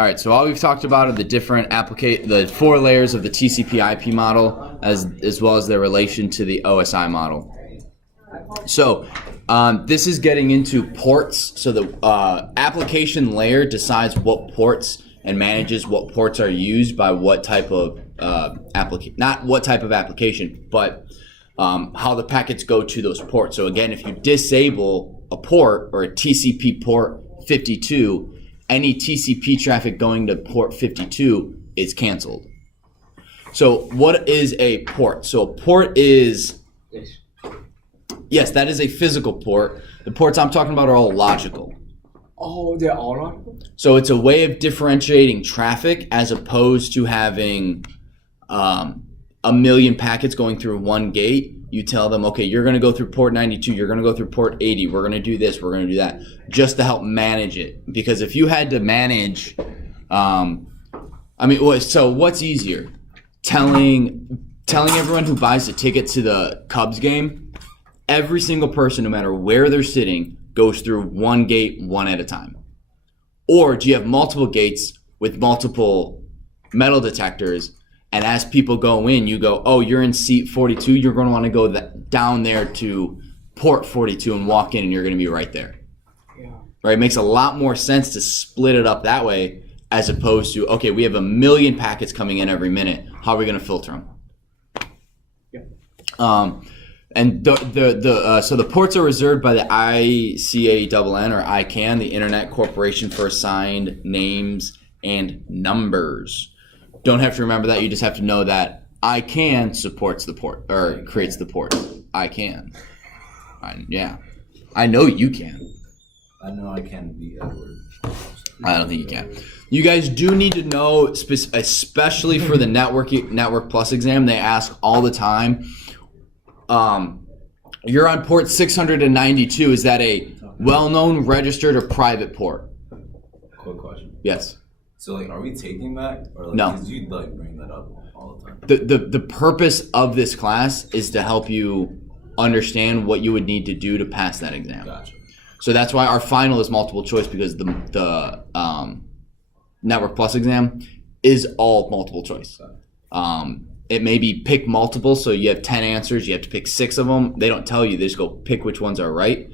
All right, so all we've talked about are the different the 4 layers of the TCP IP model, as well as their relation to the OSI model. So this is getting into ports. So the application layer decides what ports and manages what ports are used by what type of not what type of application, but how the packets go to those ports. So again, if you disable a port or a TCP port 52, any TCP traffic going to port 52 is canceled. So what is a port? So a port is, yes, that is a physical port. The ports I'm talking about are all logical. Oh, they're all logical? So it's a way of differentiating traffic as opposed to having a million packets going through one gate. You tell them, okay, you're going to go through port 92, you're going to go through port 80, we're going to do this, we're going to do that, just to help manage it. Because if you had to manage, so what's easier? Telling everyone who buys a ticket to the Cubs game, every single person, no matter where they're sitting, goes through one gate, one at a time. Or do you have multiple gates with multiple metal detectors, and as people go in, you go, oh, you're in seat 42, you're going to want to go down there to port 42 and walk in, and you're going to be right there. Yeah. Right? It makes a lot more sense to split it up that way as opposed to, okay, we have a million packets coming in every minute. How are we going to filter them? Yeah. And so the ports are reserved by the ICANN or ICANN, the Internet Corporation for Assigned Names and Numbers. Don't have to remember that. You just have to know that ICANN supports the port or creates the port. ICANN. Yeah. I know you can. I know I can be Edward. I don't think you can. You guys do need to know, especially for the Network Plus exam, they ask all the time, you're on port 692. Is that a well-known, registered, or private port? Quick question. Yes. So, are we taking that? Or No. Because you, bring that up all the time. The purpose of this class is to help you understand what you would need to do to pass that exam. Gotcha. So that's why our final is multiple choice, because the Network Plus exam is all multiple choice. It may be pick multiple, so you have 10 answers, you have to pick 6 of them. They don't tell you, they just go pick which ones are right.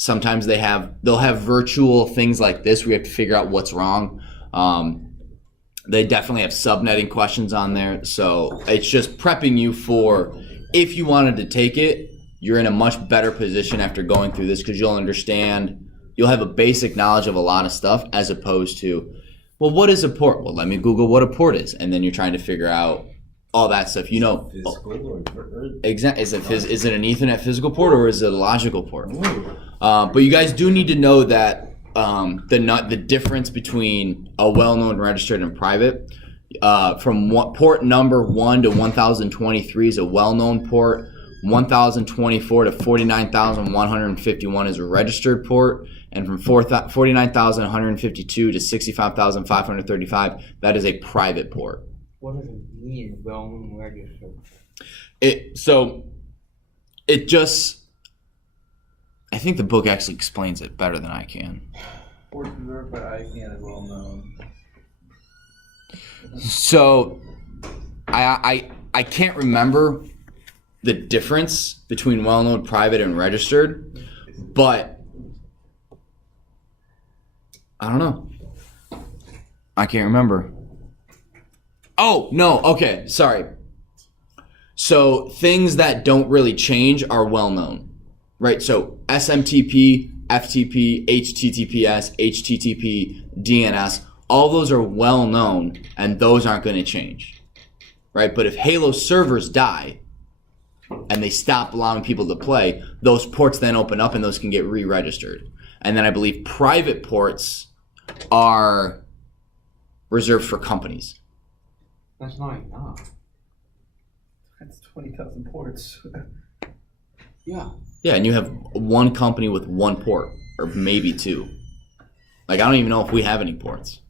Sometimes they'll have virtual things like this where you have to figure out what's wrong. They definitely have subnetting questions on there. So it's just prepping you for, if you wanted to take it, you're in a much better position after going through this, because you'll have a basic knowledge of a lot of stuff, as opposed to, well, what is a port? Well, let me Google what a port is. And then you're trying to figure out all that stuff. Physical or exactly. Is it an Ethernet physical port or is it a logical port? But you guys do need to know that the difference between a well-known, registered, and private. From port number 1 to 1023 is a well-known port. 1024 to 49,151 is a registered port. And from 49,152 to 65,535, that is a private port. What does it mean, well-known, registered? I think the book actually explains it better than I can. Ports reserved by ICANN is well known. So I can't remember the difference between well-known, private, and registered, but I don't know. I can't remember. Oh, no, okay, sorry. So things that don't really change are well-known, right? So SMTP, FTP, HTTPS, HTTP, DNS, all those are well-known, and those aren't going to change, right? But if Halo servers die and they stop allowing people to play, those ports then open up and those can get re-registered. And then I believe private ports are reserved for companies. That's not enough. That's 20,000 ports. Yeah. Yeah, and you have one company with one port, or maybe 2. Like, I don't even know if we have any ports.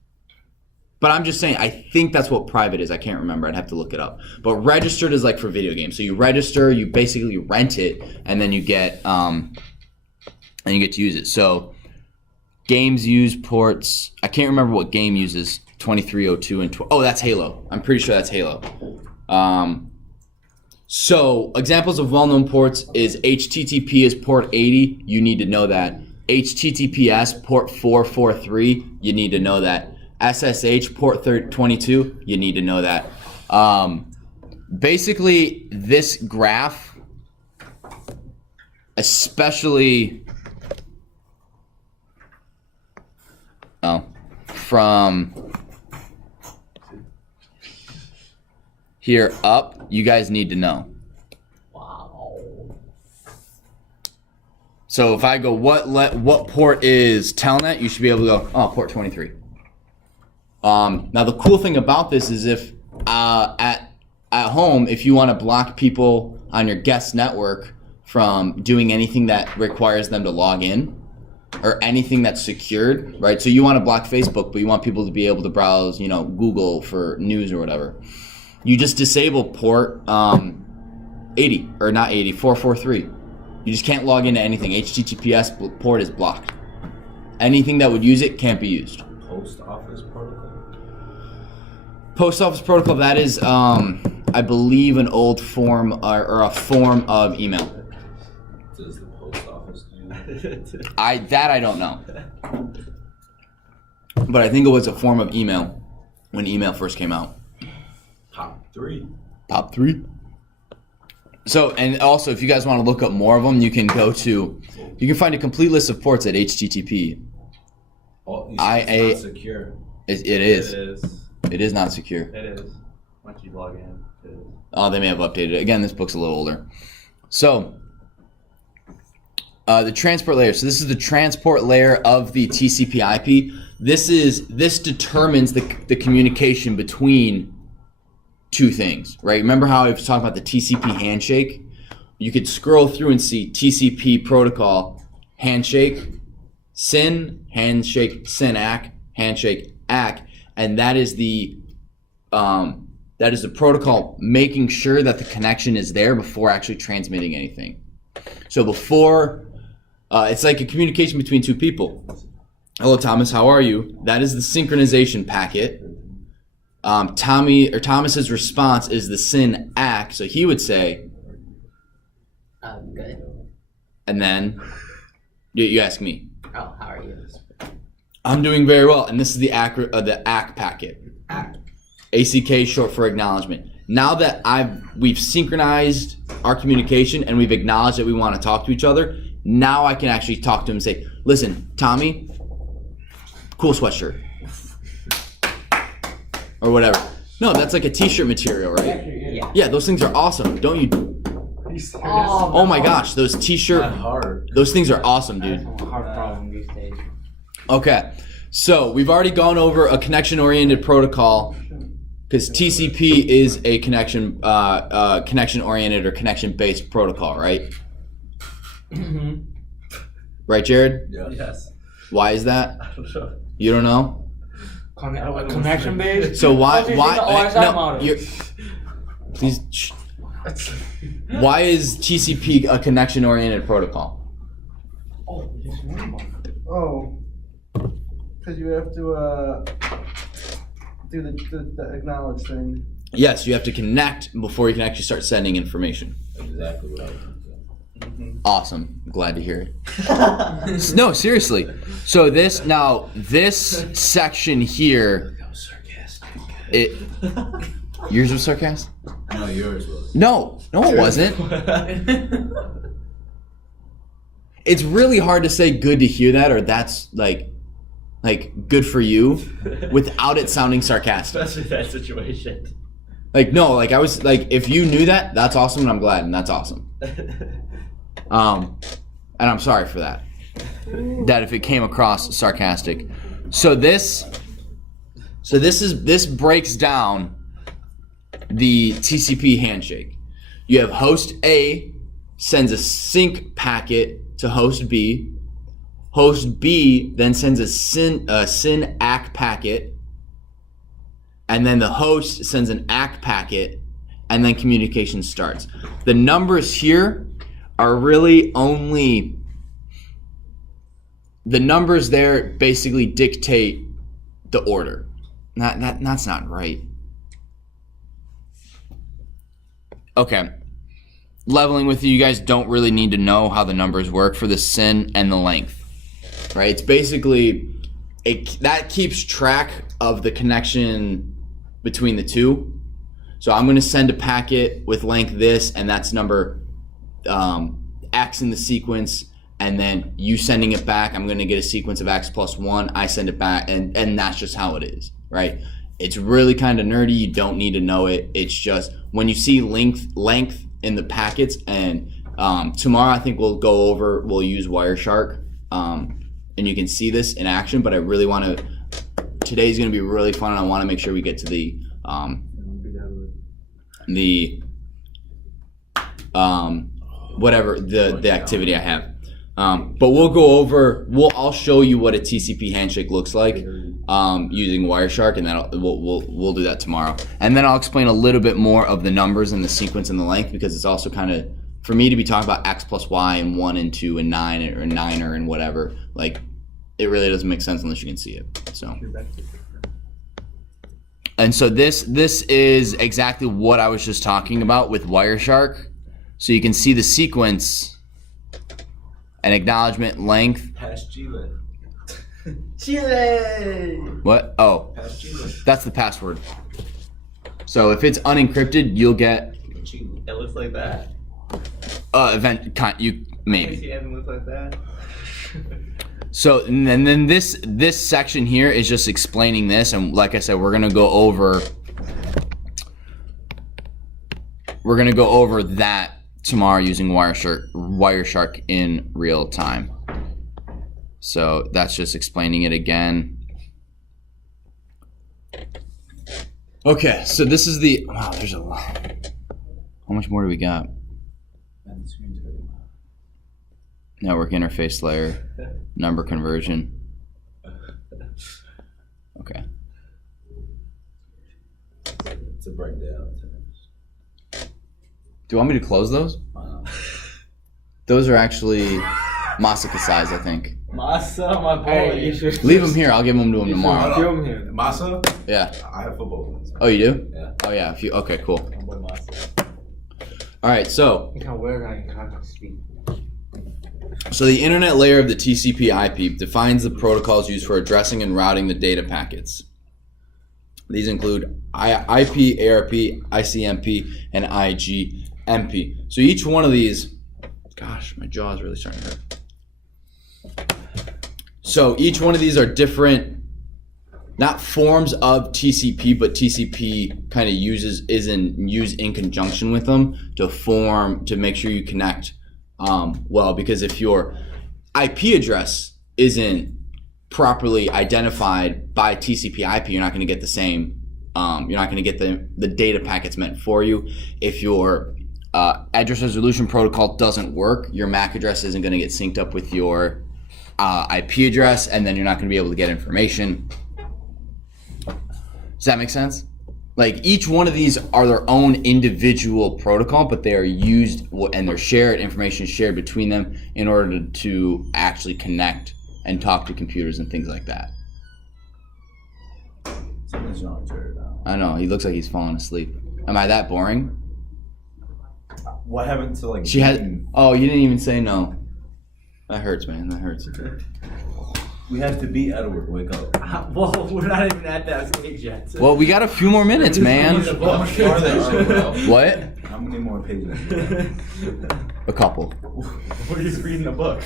But I'm just saying, I think that's what private is. I can't remember. I'd have to look it up. But registered is like for video games. So you register, you basically rent it, and then you get to use it. So games use ports. I can't remember what game uses 2302 and 12. Oh, that's Halo. I'm pretty sure that's Halo. So examples of well-known ports is HTTP is port 80. You need to know that. HTTPS port 443. You need to know that. SSH port 22. You need to know that. Basically, this graph, especially from here up, you guys need to know. Wow. So if I go, what port is Telnet? You should be able to go, oh, port 23. Now the cool thing about this is if at home, if you want to block people on your guest network from doing anything that requires them to log in, or anything that's secured, right? So you want to block Facebook, but you want people to be able to browse, Google for news or whatever. You just disable port 80, or not 80, 443. You just can't log into anything. HTTPS port is blocked. Anything that would use it can't be used. Post office protocol. Post office protocol, that is, I believe, an old form or a form of email. Does the post office do that? I don't know. But I think it was a form of email when email first came out. Top 3. So, and also, if you guys want to look up more of them, you can find a complete list of ports at HTTP. Oh, it's not secure. It is. It is. It is not secure. It is. Once you log in. It is. Oh, they may have updated it. Again, this book's a little older. So, the transport layer. So this is the transport layer of the TCP IP. This determines the communication between two things, right? Remember how I was talking about the TCP handshake? You could scroll through and see TCP protocol, handshake, SYN, handshake, SYN-ACK, handshake, ACK, and that is the protocol making sure that the connection is there before actually transmitting anything. So before, it's like a communication between two people. Hello, Thomas, how are you? That is the synchronization packet. Thomas's response is the SYN-ACK, so he would say, Good. and then you ask me. Oh, how are you? I'm doing very well, and this is the ACK packet. ACK, short for acknowledgement. Now that we've synchronized our communication and we've acknowledged that we want to talk to each other, now I can actually talk to him and say, listen, Tommy, cool sweatshirt. Or whatever. No, that's like a t-shirt material, right? Yeah. Yeah, those things are awesome. Don't you? Oh my gosh, those t-shirt, Not hard. those things are awesome, dude. That's a hard problem these days. Okay, so we've already gone over a connection-oriented protocol because TCP is a connection-oriented or connection-based protocol, right? Right, Jared? Yeah. Yes. Why is that? I don't know. You don't know? Connection based? So why? The OSI model. Please. Why is TCP a connection-oriented protocol? Oh, just one more. Oh, because you have to do the acknowledge thing. Yes, you have to connect before you can actually start sending information. Exactly what I was going to say. Awesome. I'm glad to hear it. No, seriously. So this section here, That was sarcastic. yours was sarcastic? No, yours was. No, it wasn't. It's really hard to say good to hear that or that's like good for you without it sounding sarcastic. Especially that situation. No, I was if you knew that, that's awesome and I'm glad and that's awesome. And I'm sorry for that. That if it came across sarcastic. So this breaks down the TCP handshake. You have host A sends a sync packet to host B. Host B then sends a SYN-ACK packet, and then the host sends an ACK packet, and then communication starts. The numbers here are really only the numbers there basically dictate the order. That's not right. Okay. Leveling with you guys don't really need to know how the numbers work for the SYN and the length, right? It's basically, that keeps track of the connection between the two. So I'm going to send a packet with length this, and that's number X in the sequence, and then you sending it back, I'm going to get a sequence of X plus 1, I send it back, and that's just how it is, right? It's really kind of nerdy, you don't need to know it. It's just, when you see length in the packets, and tomorrow I think we'll use Wireshark, and you can see this in action, but I really want to, today's going to be really fun, and I want to make sure we get to the whatever the activity I have. But we'll go over, I'll show you what a TCP handshake looks like using Wireshark, and then we'll do that tomorrow. And then I'll explain a little bit more of the numbers and the sequence and the length, because it's also kind of, for me to be talking about X plus Y and 1 and 2 and 9 or 9er and whatever, like, it really doesn't make sense unless you can see it. So. And so this is exactly what I was just talking about with Wireshark. So you can see the sequence and acknowledgement length. Past Chile. Chile! What? Oh, Past Chile. that's the password. So if it's unencrypted, you'll get Chile. It looks like that. you maybe. It looks like that. So and then this section here is just explaining this, and like I said, we're gonna go over that tomorrow using Wireshark in real time. So that's just explaining it again. Okay, so this is wow, there's a lot. How much more do we got? And the screen's very loud. Network interface layer, number conversion. Okay. It's a breakdown. Do you want me to close those? Those are actually massacre size, I think. Masa, my boy. Hey, you should Leave them here. I'll give them to him tomorrow. Film here. Masa? Yeah. I have football ones. Oh, you do? Yeah. Oh, yeah. Okay, cool. My boy Masa. All right, so You can wear that in context speak. the internet layer of the TCP IP defines the protocols used for addressing and routing the data packets. These include IP, ARP, ICMP, and IGMP. So each one of these, gosh, my jaw is really starting to hurt. So each one of these are different, not forms of TCP, but TCP kind of used in conjunction with them to make sure you connect well, because if your IP address isn't properly identified by TCP IP, you're not going to get the same, you're not going to get the data packets meant for you. If your address resolution protocol doesn't work, your MAC address isn't going to get synced up with your IP address, and then you're not going to be able to get information. Does that make sense? Like, each one of these are their own individual protocol, but they are used and they're shared, information is shared between them in order to actually connect and talk to computers and things like that. Something's wrong with Jared now. I know, he looks like he's falling asleep. Am I that boring? What happened to like? You didn't even say no. That hurts, man, that hurts. We have to beat Edward. Wake up. Well, we're not even at that stage yet. Well, we got a few more minutes, man. How much more are they? What? How many more pages? A couple. We're just reading the book.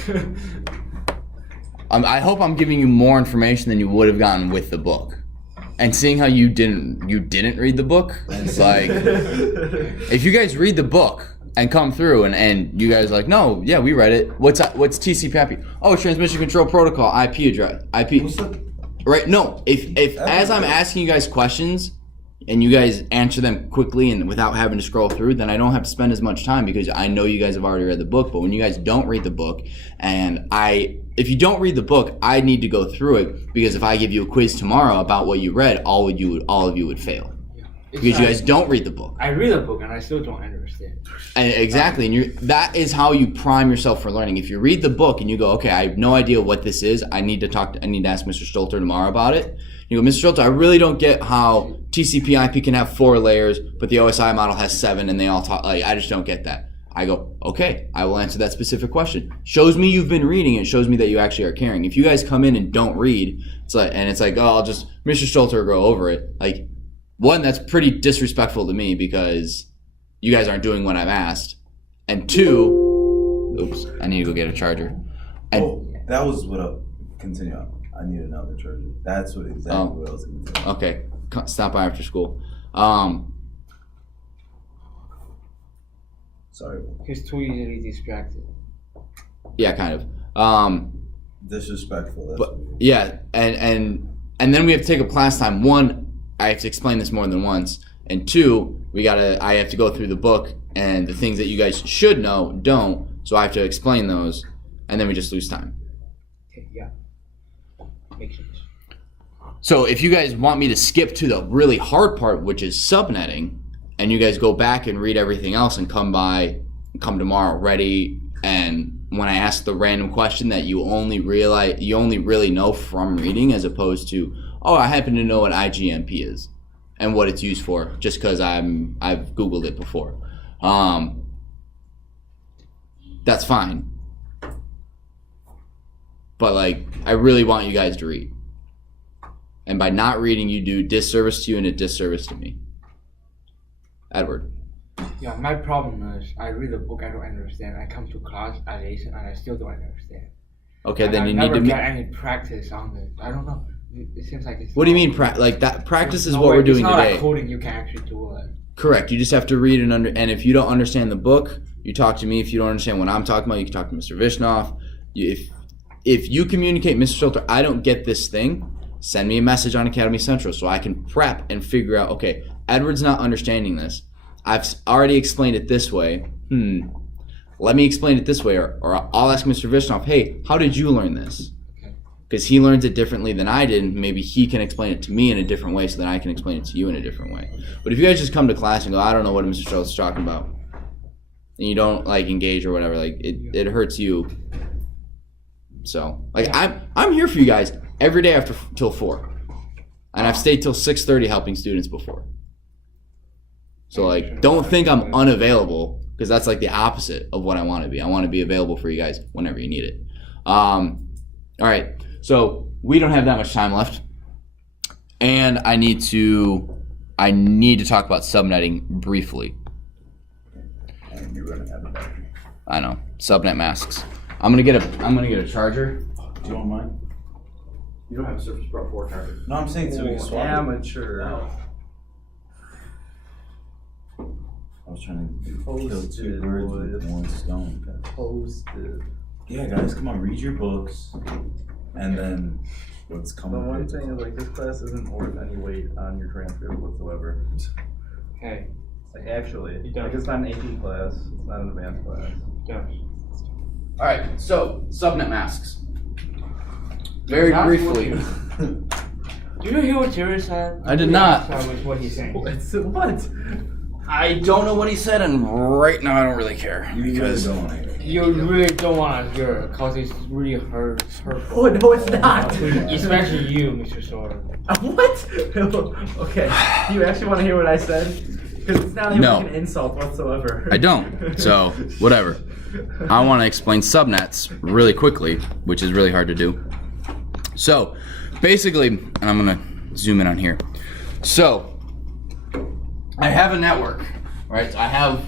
I hope I'm giving you more information than you would have gotten with the book. And seeing how you didn't read the book, it's like, if you guys read the book and come through and you guys are like, no, yeah, we read it. What's TCP IP? Oh, transmission control protocol, IP address, IP. Right? No. If as I'm asking you guys questions and you guys answer them quickly and without having to scroll through, then I don't have to spend as much time because I know you guys have already read the book. But when you guys don't read the book, if you don't read the book, I need to go through it, because if I give you a quiz tomorrow about what you read, all of you would fail. because you guys don't read the book. I read a book and I still don't understand. And exactly, and that is how you prime yourself for learning. If you read the book and you go, okay, I have no idea what this is. I need to ask Mr. Stolter tomorrow about it. You go, Mr. Stolter, I really don't get how TCP IP can have 4 layers, but the OSI model has 7, and they all talk. Like, I just don't get that. I go, okay, I will answer that specific question. Shows me you've been reading. It shows me that you actually are caring. If you guys come in and don't read, it's like, oh, I'll just Mr. Stolter go over it. Like, one, that's pretty disrespectful to me because you guys aren't doing what I've asked. And 2, oops, I need to go get a charger. And, that was what continue on. I need another charger. That's what what I was going to say. Okay, stop by after school. Sorry. He's too easily distracted. Yeah, kind of. Disrespectful. That's But yeah, and then we have to take up class time. 1, I have to explain this more than once, and 2, I have to go through the book and the things that you guys should know don't. So I have to explain those, and then we just lose time. Okay, yeah. Makes sense. So if you guys want me to skip to the really hard part, which is subnetting, and you guys go back and read everything else and come tomorrow ready, and when I ask the random question that you only really know from reading, as opposed to, oh, I happen to know what IGMP is and what it's used for, just because I've Googled it before. That's fine. But like, I really want you guys to read. And by not reading, you do disservice to you and a disservice to me. Edward. Yeah, my problem is I read a book, I don't understand. I come to class, I listen, and I still don't understand. Okay, And then I you never need to. get any practice on it. I don't know. It seems like it's. What do you mean? Like that? Practice is what we're it's doing not today. like coding. You can actually do it. Correct. You just have to read and if you don't understand the book, you talk to me. If you don't understand what I'm talking about, you can talk to Mr. Vishnov. If you communicate, Mr. Schulter, I don't get this thing, send me a message on Academy Central so I can prep and figure out, okay, Edward's not understanding this. I've already explained it this way. Let me explain it this way, or I'll ask Mr. Vishnov, hey, how did you learn this? Because he learns it differently than I did, and maybe he can explain it to me in a different way so that I can explain it to you in a different way. But if you guys just come to class and go, I don't know what Mr. Schultz is talking about, and you don't like engage or whatever, like it hurts you. So like I'm here for you guys every day till 4, and I've stayed till 6:30 helping students before. So like, don't think I'm unavailable, because that's like the opposite of what I want to be. I want to be available for you guys whenever you need it. All right, so we don't have that much time left, and I need to talk about subnetting briefly. And you're running out of battery. I know, subnet masks. I'm gonna get a charger. Do you want mine? You don't have a Surface Pro 4 charger. No, I'm saying so we can swap it. Amateur. I was trying to kill 2 birds with 1 stone. Guys. Posted. Yeah, guys, come on, read your books, and then what's The coming. one thing is, like, this class isn't worth any weight on your transcript whatsoever. Okay. Like, actually, It does. like, it's not an AP class. It's not an advanced class. All right, so subnet masks. Very briefly. Did you hear what Jerry said? I did not. That was what he's saying. What? I don't know what he said, and right now I don't really care because don't want to. You really don't want to hear it because it's really hurtful. Oh, no, it's not. Especially you, Mr. Sora. What? Okay. Do you actually want to hear what I said? Because it's not even No. like an insult whatsoever. I don't. So whatever. I want to explain subnets really quickly, which is really hard to do. So basically, and I'm gonna zoom in on here. So I have a network, right? I have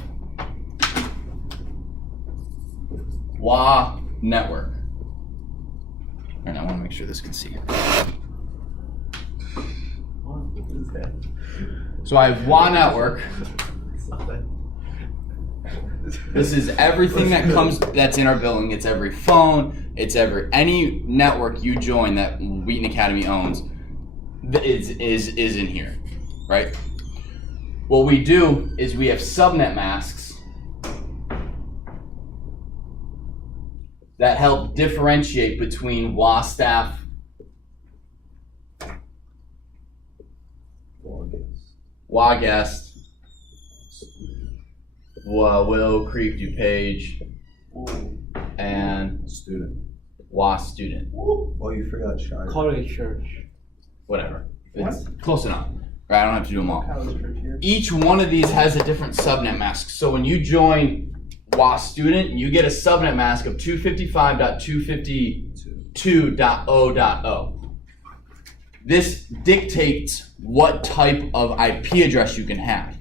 WHA Network. And I want to make sure this can see. What is that? So I have WHA Network. Stop it. This is everything that's in our building. It's every phone. It's any network you join that Wheaton Academy owns is in here, right? What we do is we have subnet masks that help differentiate between WA staff WHA guest, Will Creek DuPage, and Student. WHA student. Oh, you forgot Shire. College church. Whatever. It's close enough. Right, I don't have to do them all. College church here. Each one of these has a different subnet mask. So when you join WHA student, you get a subnet mask of 255.252.0.0. This dictates what type of IP address you can have.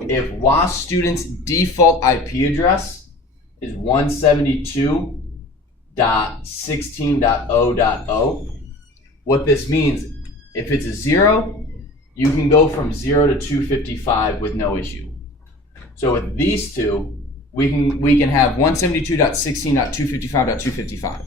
If WHA student's default IP address is 172.16.0.0, what this means, if it's a 0, you can go from 0 to 255 with no issue. So with these two, we can have 172.16.255.255.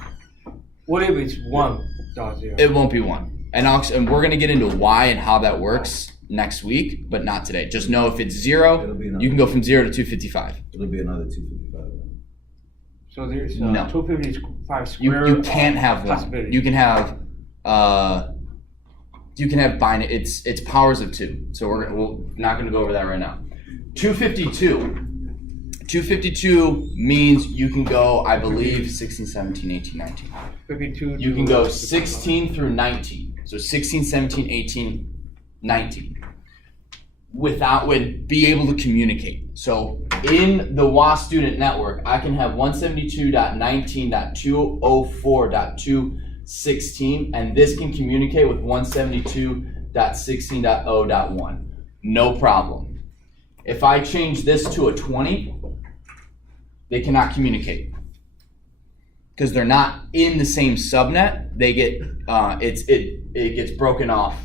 What if it's 1.0? It won't be 1. And we're gonna get into why and how that works next week, but not today. Just know if it's 0, It'll be you can go from 0 to 255. It'll be another 255. So there's No. 255 square. You can't have one. possibility. You can have binary. It's powers of 2. So we're not going to go over that right now. 252. 252 means you can go, I believe, 16, 17, 18, 19. 52. You can go 16 through 19. So 16, 17, 18, 19. Be able to communicate. So in the WHA student network, I can have 172.19.204.216, and this can communicate with 172.16.0.1. No problem. If I change this to a 20, they cannot communicate because they're not in the same subnet. They get it gets broken off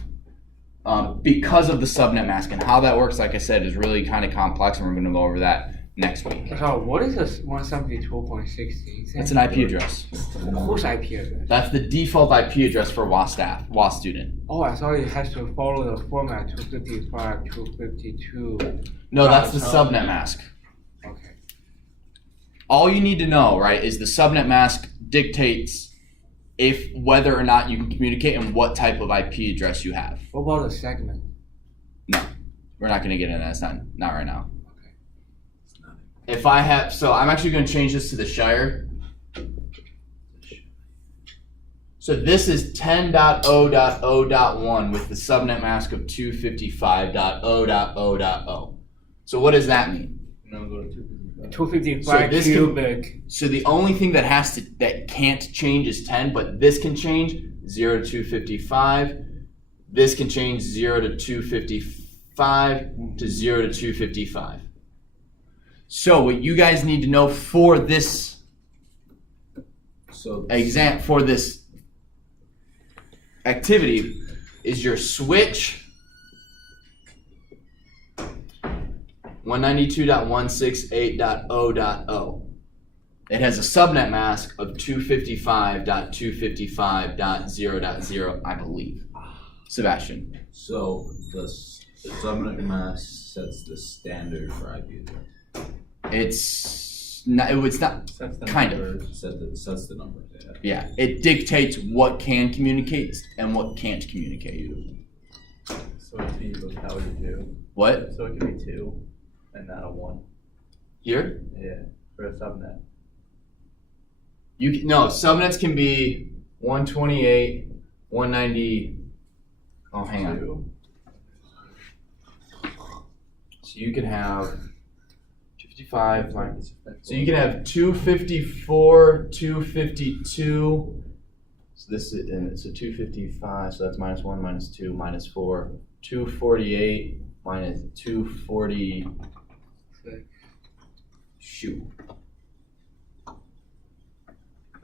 because of the subnet mask, and how that works, like I said, is really kind of complex, and we're going to go over that next week. So what is this 172.16? That's an IP address. Whose IP address? That's the default IP address for WHA staff, WHA student. Oh, I thought it has to follow the format 255, 252. No, that's the subnet mask. Okay. All you need to know, right, is the subnet mask dictates whether or not you can communicate and what type of IP address you have. What about the segment? No, we're not going to get into that. It's not right now. If I have, so I'm actually going to change this to the Shire. So this is 10.0.0.1 with the subnet mask of 255.0.0.0. So what does that mean? 255 cubic. So the only thing that can't change is 10, but this can change 0 to 255. This can change 0 to 255 to 0 to 255. So what you guys need to know for this for this activity is your switch 192.168.0.0. It has a subnet mask of 255.255.0.0, I believe. Sebastian. So the subnet mask sets the standard for IP address. It's not kind of. Sets the number. Yeah, it dictates what can communicate and what can't communicate. So it can be both powers of 2. What? So it can be 2 and not a 1. Here? Yeah, for a subnet. Subnets can be 128, 190. Oh, hang on. 2. So you can have 255. So you can have 254, 252. So this is so 255. So that's -1, -2, -4. 248 minus 240. Shoot. All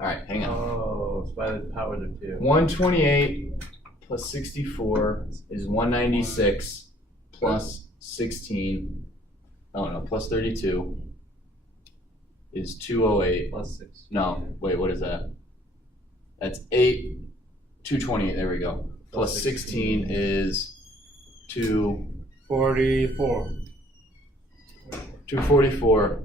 right, hang on. Oh, it's by the powers of 2. 128 plus 64 is 196 plus 16. Oh no, plus 32 is 208. Plus 6. No, wait, what is that? That's 228. There we go. Plus 16 is 44. 244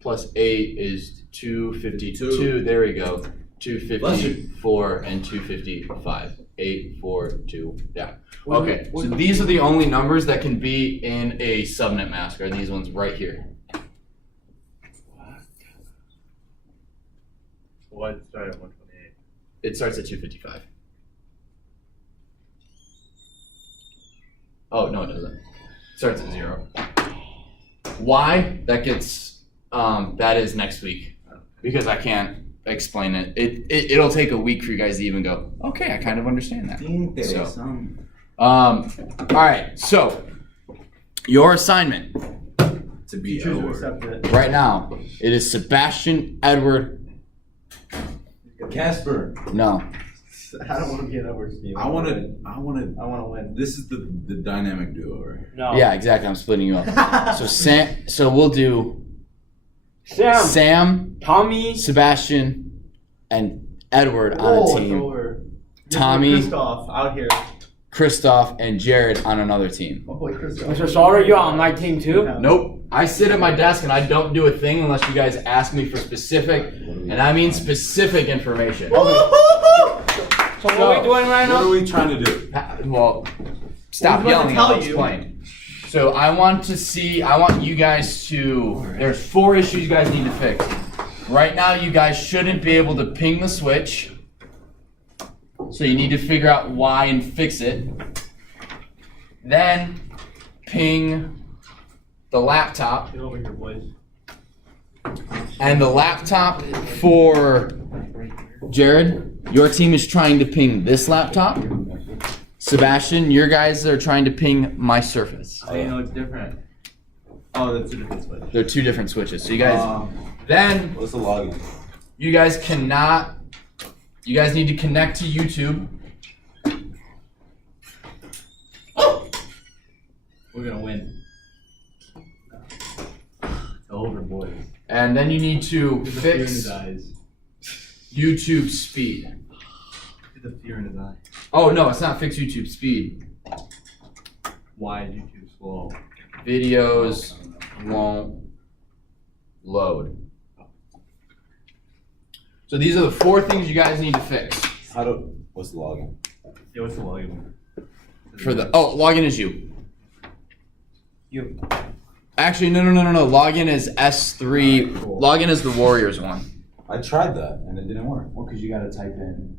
plus 8 is 252. There we go. 254 and 255. 8, 4, 2. Yeah. Okay. So these are the only numbers that can be in a subnet mask. Are these ones right here? What started at 128? It starts at 255. Oh no, it doesn't. It starts at 0. Why? That gets that is next week because I can't explain it. It'll take a week for you guys to even go, okay, I kind of understand that. All right, so your assignment To be Choose to over. accept it. right now, it is Sebastian, Edward, Casper. no. I don't want to be an Edwards team. I want to. I want to win. This is the dynamic duo, right? No. Yeah, exactly, I'm splitting you up. So we'll do Sam, Tommy. Sebastian, and Edward on Oh, a it's team. over. Tommy, Christoph out here. Christoph, and Jared on another team. My boy Christoph. Mr. Sauter, you're on my team too. Nope. I sit at my desk and I don't do a thing unless you guys ask me for specific, and I mean specific information. So what are we doing right What are now? we trying to do? Well, stop Well, I was yelling. about to I'll tell you. explain. So I want you guys to. There's 4 issues you guys need to fix. Right now, you guys shouldn't be able to ping the switch. So you need to figure out why and fix it. Then ping the laptop. Get over here, boys. And the laptop for Jared, your team is trying to ping this laptop. Sebastian, your guys are trying to ping my Surface. Oh, you know it's different. Oh, that's a different switch. They're 2 different switches. So you guys, then What's the login? you guys need to connect to YouTube. We're gonna win. It's over, boys. And then you need to Get the fear in his fix eyes. YouTube speed. Get the fear in his eye. Oh no, it's not fix YouTube speed. Why is YouTube slow? Videos won't load. So these are the 4 things you guys need to fix. What's the login? Yeah, what's the login? For the login is you. You. Actually, no. Login is S3. Alright, cool. Login is the Warriors one. I tried that and it didn't work. Well, because you got to type in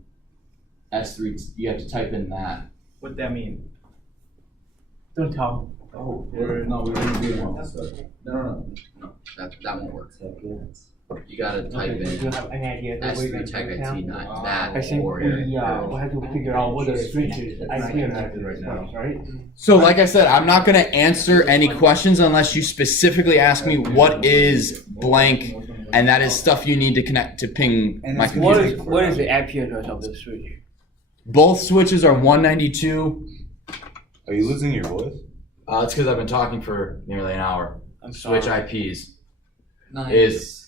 S3. You have to type in that. What'd that mean? Don't tell me. Oh, we're gonna be on this stuff. No. That won't work. You got to type Do you in have any idea that we're S3 gonna Tech break IT down? 9. That I think Warrior. we have to figure out what the switches I can right now. right? So, like I said, I'm not going to answer any questions unless you specifically ask me what is blank, and that is stuff you need to connect to ping And my it's computer. What is the IP address of the switch? Both switches are 192. Are you losing your voice? It's because I've been talking for nearly an hour. I'm Switch sorry. IPs is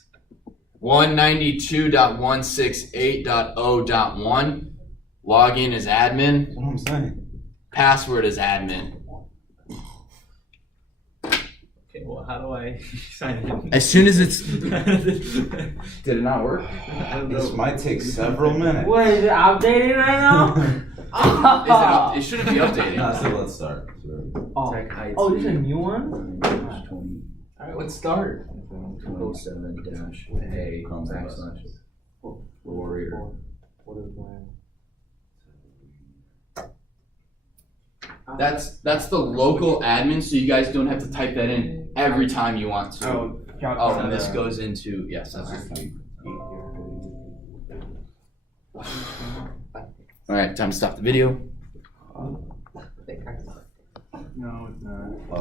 192.168.0.1. Login is admin. That's what I'm saying. Password is admin. Okay, well, how do I sign in? As soon as it's. Did Did it not work? I don't This know. might take several minutes. What is it updating right now? It shouldn't be updating. No, so let's start. Oh, oh, this is a new one? Alright, let's start. 207-A Warrior. That's the local admin, so you guys don't have to type that in every time you want to. Oh, and this goes into that's right. All right, time to stop the video. No, it's not.